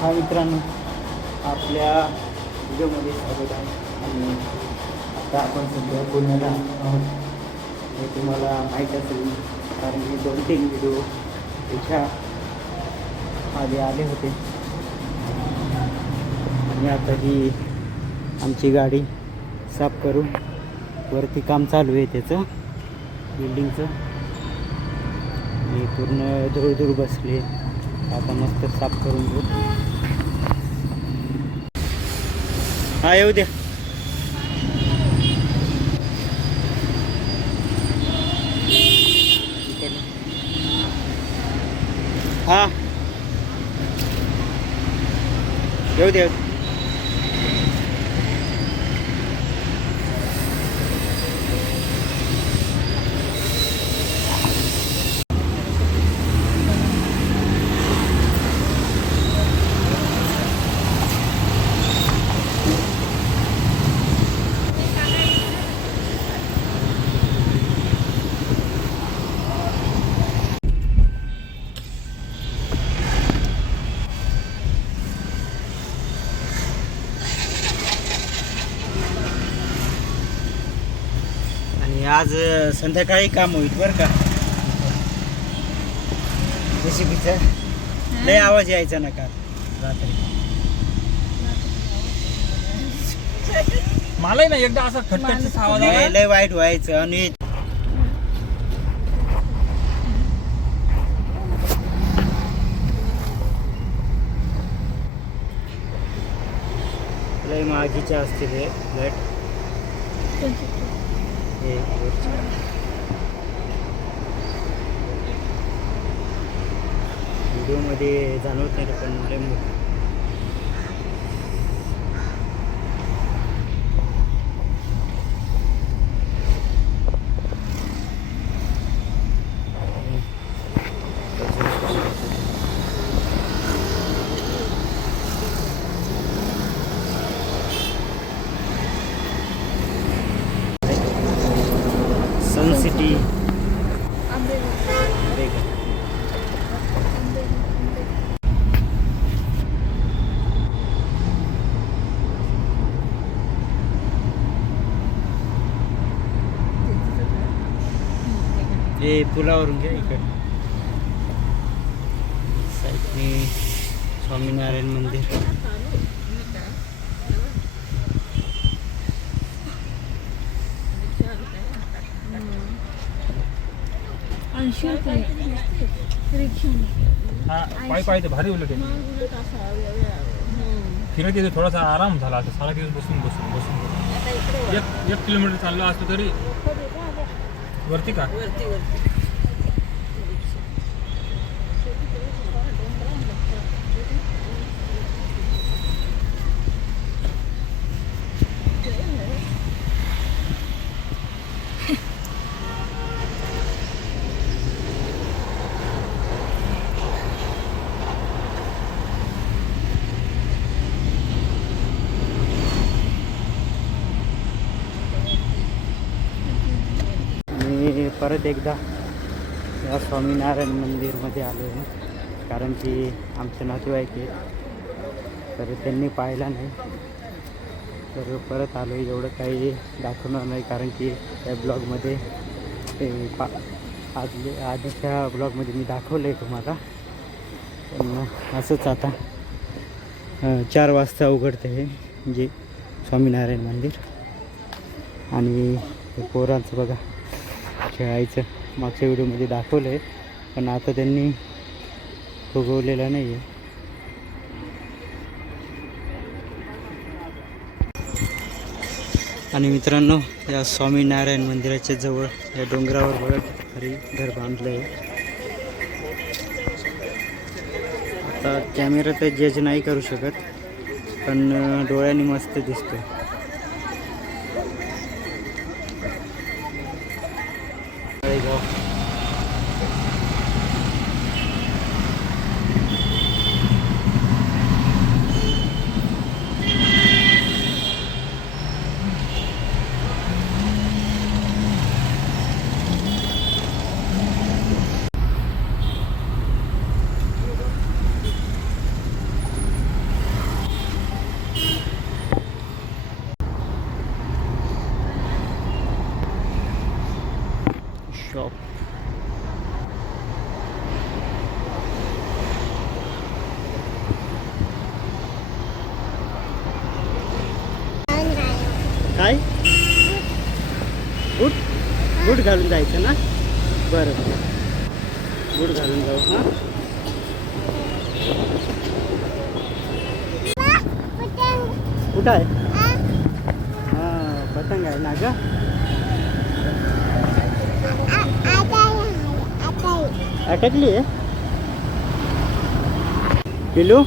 हा मित्रांनो आपल्या व्हिडिओमध्ये स्वागत आहे. आणि आता आपण सध्या पुण्याला आहोत. हे तुम्हाला माहीत असेल कारण की दोन तीन व्हिडिओ त्याच्या आधी आले होते. आणि आता ही आमची गाडी साफ करून वरती काम चालू आहे त्याचं बिल्डिंगचं आणि पूर्ण धूळ धूळ बसले. आता मस्त साफ करून घेऊ. हा येऊ द्या. हा. येऊ द्या आज संध्याकाळी काम होईल बरं का? लय आवाज यायचा ना काल. रात्री. मलाही ना एकदा असा खटखटचा आवाज लय आला. लय वाईट व्हायचं आणि लय मागीचे असतील हे लाइट व्हिडिओमध्ये जाणवत नाही पण लय हे पुलावरून घ्या इकडे साईडने स्वामीनारायण मंदिर ऐंशी रुपये रिक्षाने हा पाय पाय ते भारी उलट आहे. फिरत येते थोडासा आराम झाला आता सारा दिवस बसून बसून बसून बसून. एक एक किलोमीटर चाललं असतं तरी वरती का? मी परत एकदा या स्वामीनारायण मंदिरमध्ये आलो आहे. कारण की आमचे नातेवाईक आहेत. तर त्यांनी पाहिला नाही. तर परत आलो आहे. एवढं काही दाखवणार नाही. कारण की त्या ब्लॉगमध्ये ते पा आदले आधीच्या ब्लॉगमध्ये मी दाखवलं आहे तुम्हाला. पण असंच आता चार वाजता उघडते हे जे स्वामीनारायण मंदिर. आणि पोरांचं बघा. खेळायचं. मागच्या व्हिडिओमध्ये दाखवलं आहे पण आता त्यांनी फुगवलेला नाही आहे आणि मित्रांनो या स्वामीनारायण मंदिराच्या जवळ या डोंगरावर बघत घरी घर बांधलं आहे आता कॅमेरा तर जज नाही करू शकत पण डोळ्याने डोळ्यांनी मस्त आहे 咯。काय? बूट? बूट घालून जायचं ना? बरं बरं. बूट घालून जाऊ हां? कुठं आहे? हां पतंग आहे ना ग? अटकली आहे? पिलू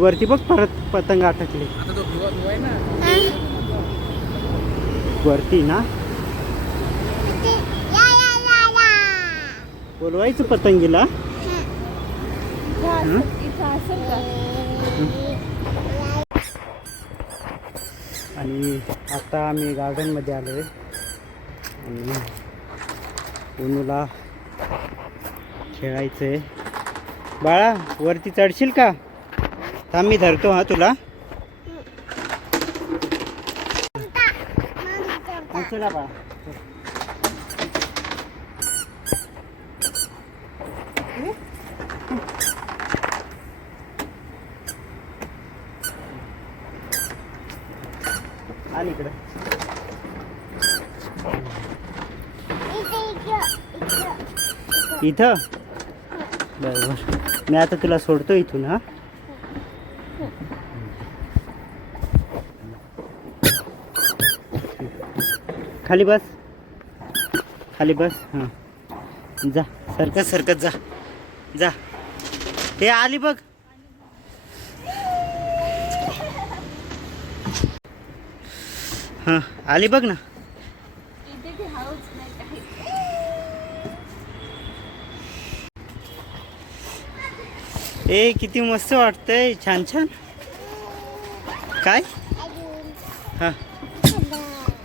वरती बघ परत पतंग अटकली. वरती ना? बोलवायचं पतंगीला? आणि आता आम्ही गार्डनमध्ये आलो आहे आणि उन्हूला खेळायचं आहे बाळा वरती चढशील का? थांब मी धरतो हा तुला. हा, चला आणि इकडं. इथं? बरोबर मी आता तुला सोडतो इथून हा? खाली बस. खाली बस हां. जा सरकत सरकत जा. जा. ते आली बघ. हां आली बघ ना. ते ए किती मस्त वाटतंय. छान छान. काय? हां.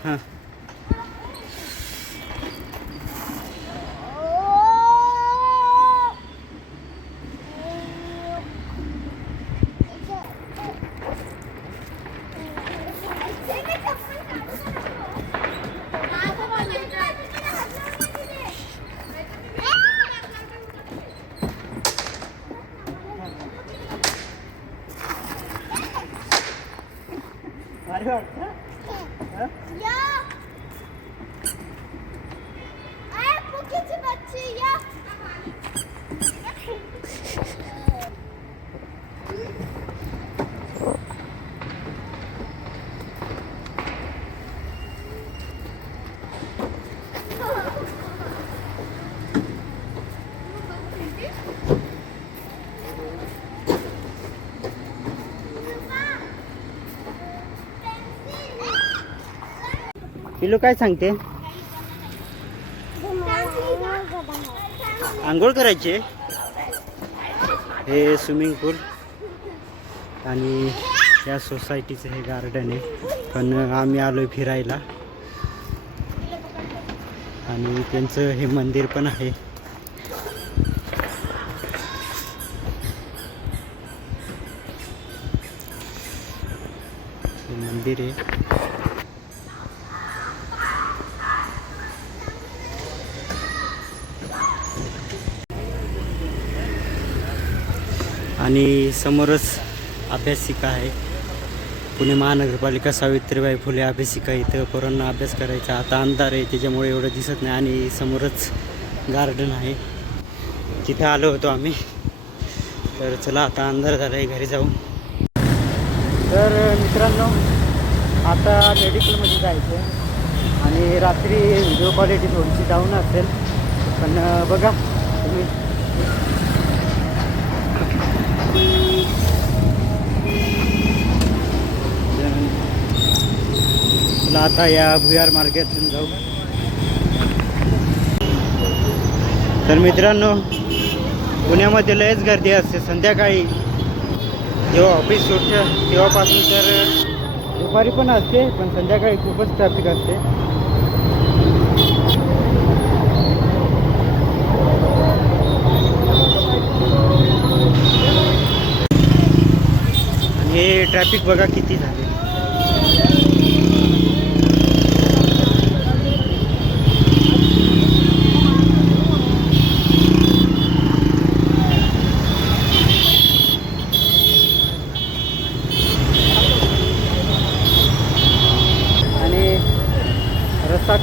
हां. Var var. Ha? Ya. Ay bu keçi batıyor ya. पिलू काय सांगते? आंघोळ करायची? आहे? हे स्विमिंग पूल. आणि या सोसायटीचं हे गार्डन आहे. पण आम्ही आलो आहे फिरायला. आणि त्यांचं हे मंदिर पण आहे. हे मंदिर आहे. आणि समोरच अभ्यासिका आहे. पुणे महानगरपालिका सावित्रीबाई फुले अभ्यासिका इथं पोरांना अभ्यास करायचा. आता अंधार आहे त्याच्यामुळे एवढं दिसत नाही आणि समोरच गार्डन आहे. तिथं आलो होतो आम्ही. तर चला आता अंधार झाला आहे घरी जाऊन तर मित्रांनो आता मेडिकलमध्ये जायचं आहे आणि रात्री व्हिडिओ क्वालिटी थोडीशी डाऊन असेल. पण बघा. म्हटलं आता या भुयार मार्गातून जाऊ. तर मित्रांनो पुण्यामध्ये लयच गर्दी असते. संध्याकाळी जेव्हा ऑफिस सुटतं तेव्हापासून तर दुपारी पण असते पण संध्याकाळी खूपच ट्रॅफिक असते. आणि हे ट्रॅफिक बघा किती झालं.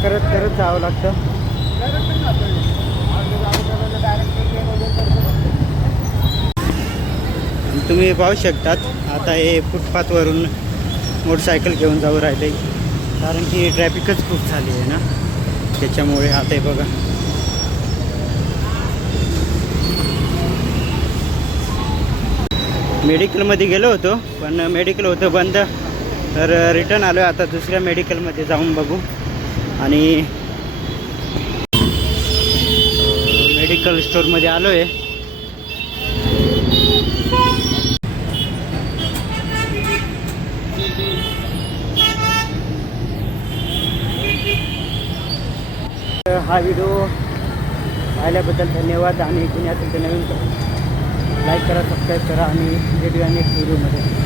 करत करत जावं लागतं. तुम्ही पाहू शकतात आता हे फुटपाथवरून मोटरसायकल घेऊन जाऊ राहिले. कारण की ट्रॅफिकच खूप झाली आहे ना. त्याच्यामुळे आता हे बघा. मेडिकलमध्ये गेलो होतो पण मेडिकल होतं बंद. तर रिटर्न आलो आहे आता दुसऱ्या मेडिकलमध्ये जाऊन बघू. आणि मेडिकल स्टोअरमध्ये आलो आहे हा व्हिडिओ पाहिल्याबद्दल धन्यवाद आणि कुणी असेल तर नवीन लाईक करा सबस्क्राईब करा आणि भेटूया नेक्स्ट व्हिडिओमध्ये